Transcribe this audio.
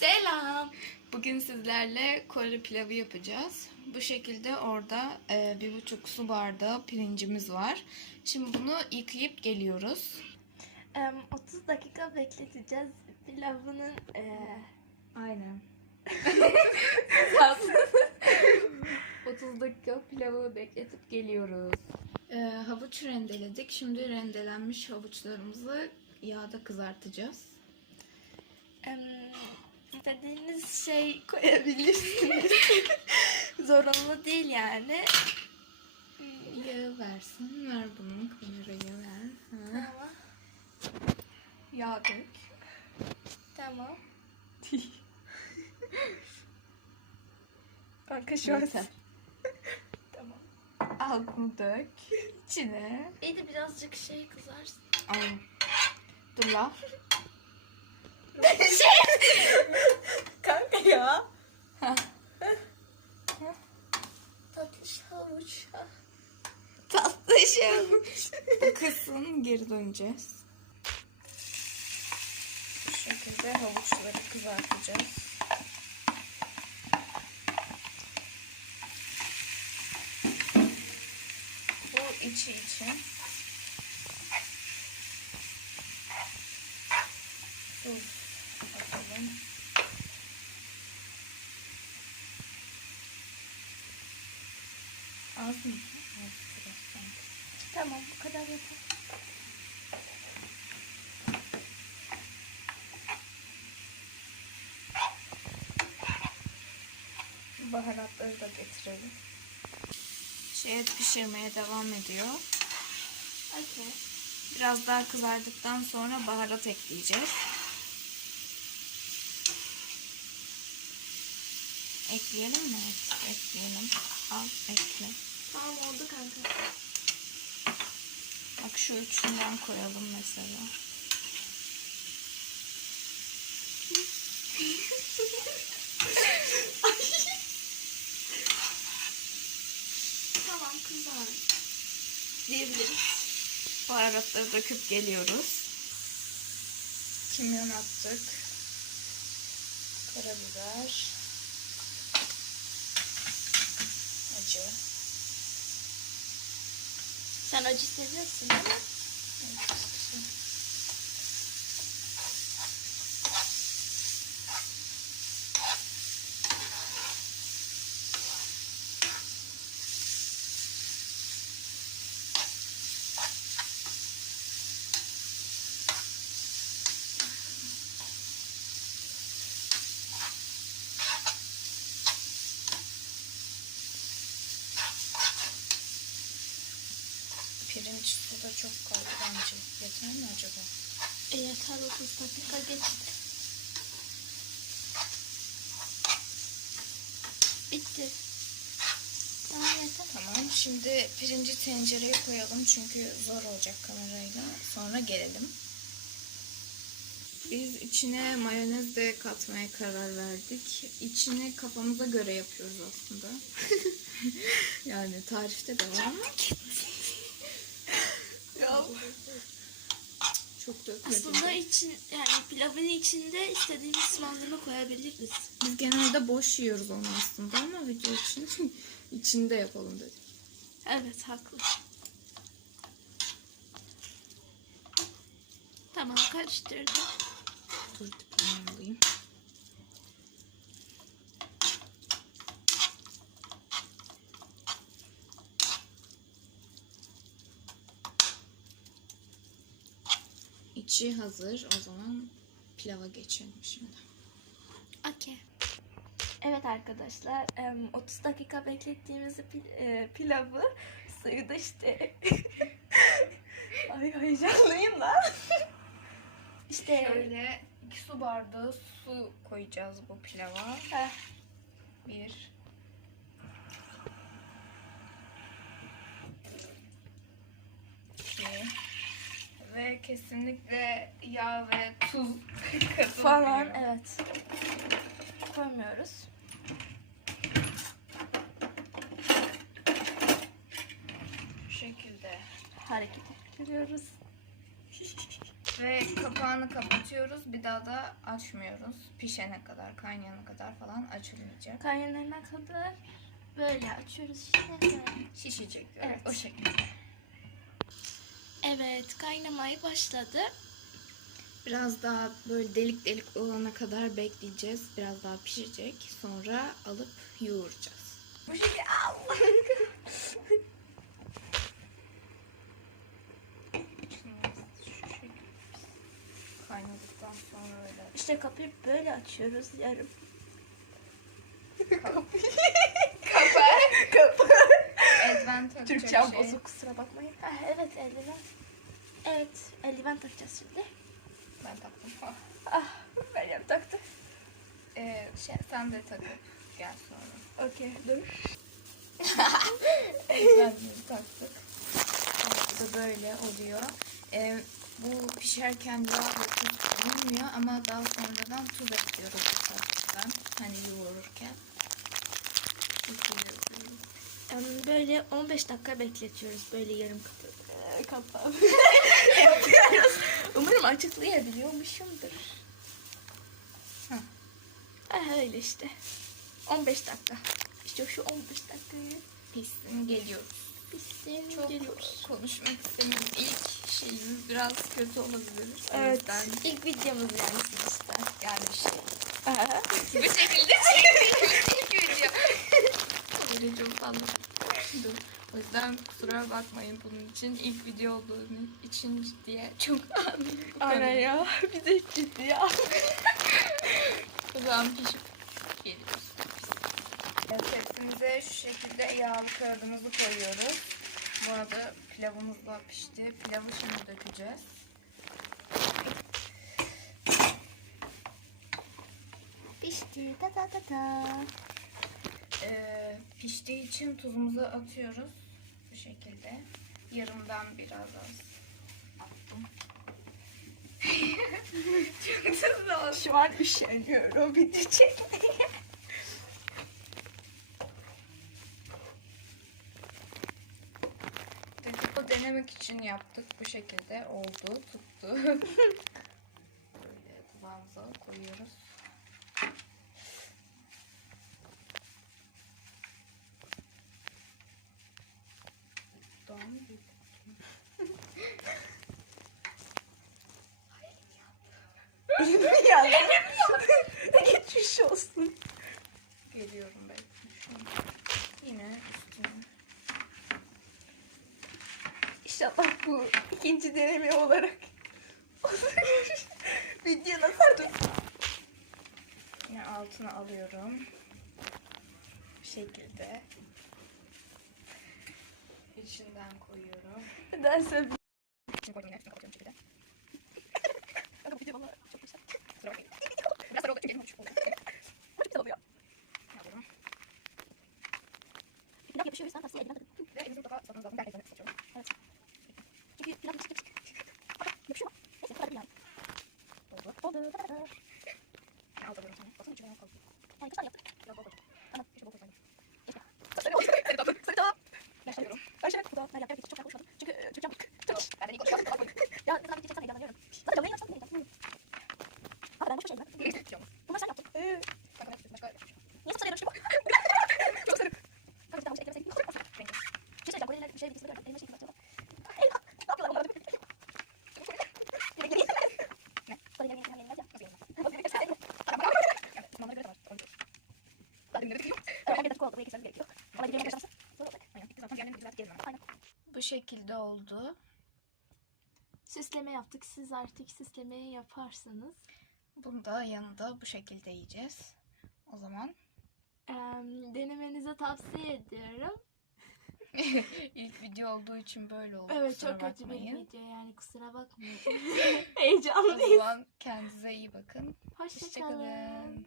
Selam. Bugün sizlerle Kore pilavı yapacağız. Bu şekilde orada e, bir buçuk su bardağı pirincimiz var. Şimdi bunu yıkayıp geliyoruz. Em, 30 dakika bekleteceğiz pilavının eee, Aynen. 30 dakika pilavı bekletip geliyoruz. E, havuç rendeledik. Şimdi rendelenmiş havuçlarımızı yağda kızartacağız. em, istediğiniz şey koyabilirsiniz. Zorunlu değil yani. Yağı versin. Ver bunu. Kameraya ver. Ha. Tamam. Yağ dök. Tamam. Kanka şu an. Yeter. Tamam. Al bunu dök. İçine. İyi de birazcık şey kızarsın. Al. Dur la. Kanka ya. Tatlış havuç. Tatlışım. Bu kısım geri döneceğiz. Bu şekilde havuçları kızartacağız. Bu içi için. Tuz atalım. Az mı? Az biraz sanki. Tamam bu kadar yeter. Baharatları da getirelim. Şey et pişirmeye devam ediyor. Okey. Biraz daha kızardıktan sonra baharat ekleyeceğiz. Ekleyelim mi? Ekleyelim. Al, ekle. Tamam oldu kanka. Bak şu üçünden koyalım mesela. Tamam kızar. Diyebiliriz. Baharatları döküp geliyoruz. Kimyon attık. Karabiber. Acı. Sen acı seviyorsun değil Pirinç su da çok kaldı bence. Yeter mi acaba? E yeter 30 dakika geçti. Bitti. Tamam yeter. Tamam. Şimdi pirinci tencereye koyalım çünkü zor olacak kamerayla. Sonra gelelim. Biz içine mayonez de katmaya karar verdik. İçini kafamıza göre yapıyoruz aslında. yani tarifte de var ama Ya. çok dökmedim. Aslında için yani pilavın içinde istediğimiz malzeme koyabiliriz. Biz genelde boş yiyoruz onu aslında ama video için içinde yapalım dedik. Evet haklı. Tamam karıştırdım. Dur dipini alayım. İçi hazır. O zaman pilava geçelim şimdi. Okey. Evet arkadaşlar, em, 30 dakika beklettiğimiz pil- e, pilavı suyu da işte ay heyecanlıyım da. işte Şöyle iki su bardağı su koyacağız bu pilava. Heh, Bir. Ve kesinlikle yağ ve tuz falan evet. Koymuyoruz. Bu şekilde. Hareket ettiriyoruz. Ve kapağını kapatıyoruz. Bir daha da açmıyoruz. Pişene kadar, kaynayana kadar falan açılmayacak. Kaynanana kadar böyle açıyoruz işte. Şişecek. Evet. Evet. O şekilde. Evet kaynamaya başladı. Biraz daha böyle delik delik olana kadar bekleyeceğiz. Biraz daha pişecek. Sonra alıp yoğuracağız. Bu şekilde Allah. Kaynadıktan sonra öyle İşte kapıyı böyle açıyoruz yarım. Eldiven takacak Türkçem şey. bozuk kusura bakmayın. Ah, evet eldiven. Evet eldiven takacağız şimdi. Ben taktım. Ah Meryem taktı. Ee, şey, sen de takıp gel sonra. Okey dur. Eldivenleri taktık. Bu da böyle oluyor. Ee, bu pişerken ve tuz konulmuyor ama daha sonradan tuz ekliyoruz bu tatlıdan. Hani yoğururken. Ekliyoruz. Em, Böyle 15 dakika bekletiyoruz böyle yarım kapı. Ee, kapağı. Umarım açıklayabiliyormuşumdur. Heh. Ah öyle işte. 15 dakika. İşte şu 15 dakikayı Pişsin geliyoruz. pişsin Çok geliyoruz. konuşmak istemiyorum. İlk şeyimiz biraz kötü olabilir. Evet. yüzden İlk videomuz yani sonuçta. yani şey. Aha. Bu şekilde ilk video. Böyle çok fazla. Dur. O yüzden kusura bakmayın bunun için. ilk video olduğu için ciddiye çok Aynen ya. Bir de ciddi ya. O zaman pişip geliyoruz. Evet, tepsimize şu şekilde yağlı kağıdımızı koyuyoruz. Bu arada pilavımız da pişti. Pilavı şimdi dökeceğiz. Pişti. Ta ta ta ta. Ee, piştiği için tuzumuzu atıyoruz. Bu şekilde. Yarımdan biraz az attım. Çok tuzlu oldu. Şu an üşeniyorum çekmeye. O denemek için yaptık. Bu şekilde oldu, tuttu. Böyle tabağımıza koyuyoruz. Doğan bir ya. Geçmiş olsun. geliyorum an. Yine üstüne. İnşallah bu ikinci deneme olarak video nasıl Yine altına alıyorum. Bu şekilde. İçinden koyuyorum. Nedense İçine koydum yine. Üstüne kapatıyorum bu şekilde. bu video bana çok güzel. Kusura bakmayın. Biraz sonra oldu çünkü elim olmuş. Oldu. Çok güzel oluyor. Alıyorum. Pilav yapışıyor o yüzden tavsiye edilmem. Ve elimizin mutlaka ıslatmamız lazım. Ben eldivenle ıslatıyorum. Çünkü pilav yapışık yapışık. Yapışıyor mu? Neyse bu kadar yani. Oldu. Oldu. Da da da. Ben alt alıyorum sonra. Baksana içine kaldı. Yani kaç tane yaptık? Biraz bol koydum. Tamam. Keşke bol koysaydım. Kaç tane oldu? Hadi tamam. Sarı tamam. Ben alıyorum. Ben şöyle bu da Meryem gerçekten çok konuşmadım. Çünkü e, Türkçem Tamam. Ben de ilk olarak tabak koydum. Ya ne zaman video çeksen heyecanlanıyorum. Zaten canlı yayın açsam bile heyecanlanıyorum. Abi ben boş boş şeyim ben. Hiç olmaz. Bunları sen yaptın. Ee, Ben de başka yapmışım. niye sarı yarıştı bu? Çok sarı. Kanka cidden bu şey eklemeseydim. Rengi. Bir şey söyleyeceğim. Koreliler bir şey videosunda gördüm. Elime şey atıyorlar. Eyvah. Ne yapıyorlar bunlar? Yine geri. Ne? Koreliler yeni yenmez ya. Nasıl yorumlar? Bak, bir de sen- Yani tutmamına göre de var. Onu diyoruz. Ben dinledim. Evet, 11 dakika oldu. Buraya geçmemiz gerekiyor. Ama videoyu başlarsın. Sonra olacak. Aynen. Bitti zaten diğerlerini bilgiler gelin. Aynen. Bu şekilde oldu. Süsleme yaptık. Siz artık süslemeyi yaparsanız. Bunu da yanında bu şekilde yiyeceğiz. O zaman Em, denemenizi tavsiye ediyorum. ilk video olduğu için böyle oldu. Evet kusura çok kötü bir bakmayın. video yani kusura bakmayın. O Heyecanlıyım. zaman kendinize iyi bakın. Hoşçakalın. Hoşçakalın.